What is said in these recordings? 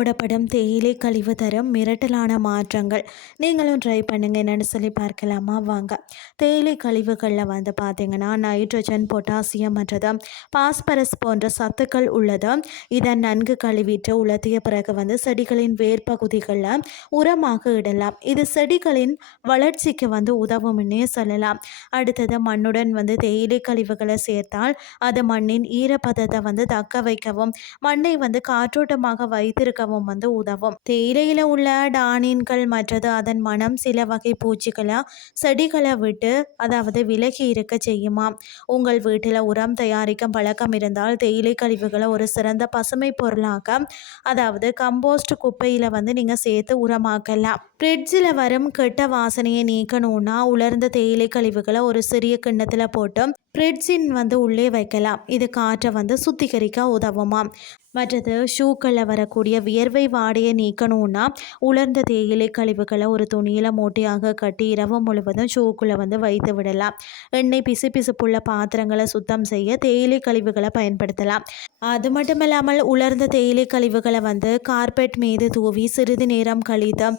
போடப்படும் தேயிலை கழிவு தரும் மிரட்டலான மாற்றங்கள். நீங்களும் ட்ரை பண்ணுங்க, என்னென்னு சொல்லி பார்க்கலாமா வாங்க. தேயிலை கழிவுகளில் வந்து பார்த்தீங்கன்னா நைட்ரஜன், பொட்டாசியம் மற்றும் பாஸ்பரஸ் போன்ற சத்துக்கள் உள்ளது. இதை நன்கு கழுவிட்டு உலர்த்திய பிறகு வந்து செடிகளின் வேர் பகுதிகளில் உரமாக இடலாம். இது செடிகளின் வளர்ச்சிக்கு வந்து உதவும்னே சொல்லலாம். அடுத்தது மண்ணுடன் வந்து தேயிலை கழிவுகளை சேர்த்தால் அது மண்ணின் ஈரப்பதத்தை வந்து தக்க வைக்கவும் மண்ணை வந்து காற்றோட்டமாக வைத்திருக்கவும் வந்து உதவும். தேயிலையில் உள்ள டானின்கள் மற்றது அதன் மனம் சில வகை பூச்சிகளை செடிகளை விட்டு அதாவது விலகி இருக்க செய்யுமா. உங்கள் வீட்டில் உரம் தயாரிக்கும் பழக்கம் இருந்தால் தேயிலை கழிவுகளை ஒரு சிறந்த பசுமை பொருளாக அதாவது கம்போஸ்ட் குப்பையில் வந்து நீங்கள் சேர்த்து உரமாக்கலாம். ஃப்ரிட்ஜில் வரும் கெட்ட வாசனையை நீக்கணும்னா உலர்ந்த தேயிலை கழிவுகளை ஒரு சிறிய கிண்ணத்தில் போட்டு ஃப்ரிட்ஜின் வந்து உள்ளே வைக்கலாம். இது காற்றை வந்து சுத்திகரிக்க உதவுமா. மற்றது ஷூக்களில் வரக்கூடிய வியர்வை வாடையை நீக்கணும்னா உலர்ந்த தேயிலை கழிவுகளை ஒரு துணியில் மூட்டையாக கட்டி இரவு முழுவதும் ஷூக்குள்ளே வந்து வைத்து விடலாம். எண்ணெய் பிசுபிசுப்புள்ள பாத்திரங்களை சுத்தம் செய்ய தேயிலை கழிவுகளை பயன்படுத்தலாம். அது மட்டும் இல்லாமல் உலர்ந்த தேயிலை கழிவுகளை வந்து கார்பெட் மீது தூவி சிறிது நேரம் கழித்து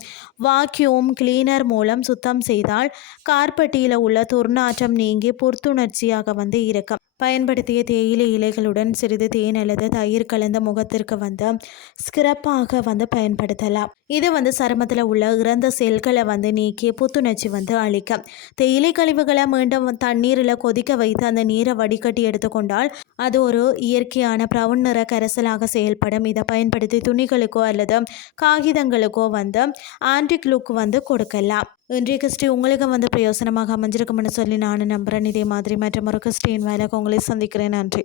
வாக்யூம் கிளீனர் மூலம் சுத்தம் செய்தால் கார்பெட்டியில் உள்ள துர்நாற்றம் நீங்கி புத்துணர்ச்சியாக வந்து இருக்கும். பயன்படுத்திய தேயிலை இலைகளுடன் சிறிது தேன் அல்லது தயிர் கலந்த முகத்திற்கு வந்து ஸ்கிரப்பாக வந்து பயன்படுத்தலாம். இது வந்து சருமத்தில் உள்ள இறந்த செல்களை வந்து நீக்கி புத்துணர்ச்சி வந்து அளிக்கும். தேயிலை கழிவுகளை மீண்டும் தண்ணீரில் கொதிக்க வைத்து அந்த நீரை வடிகட்டி எடுத்துக்கொண்டால் அது ஒரு இயற்கையான ப்ரவுன் நிற கரைசலாக செயல்படும். இதை பயன்படுத்தி துணிகளுக்கோ அல்லது காகிதங்களுக்கோ வந்து ஆன்டிக் லுக் வந்து கொடுக்கலாம். இன்றைய கிறிஸ்டி உங்களுக்கு வந்து பிரயோசனமாக அமைஞ்சிருக்கும்னு சொல்லி நான் நம்புகிறேன். இதே மாதிரி மற்றும் ஒரு கிறிஸ்டின் வேலைக்கு உங்களை சந்திக்கிறேன். நன்றி.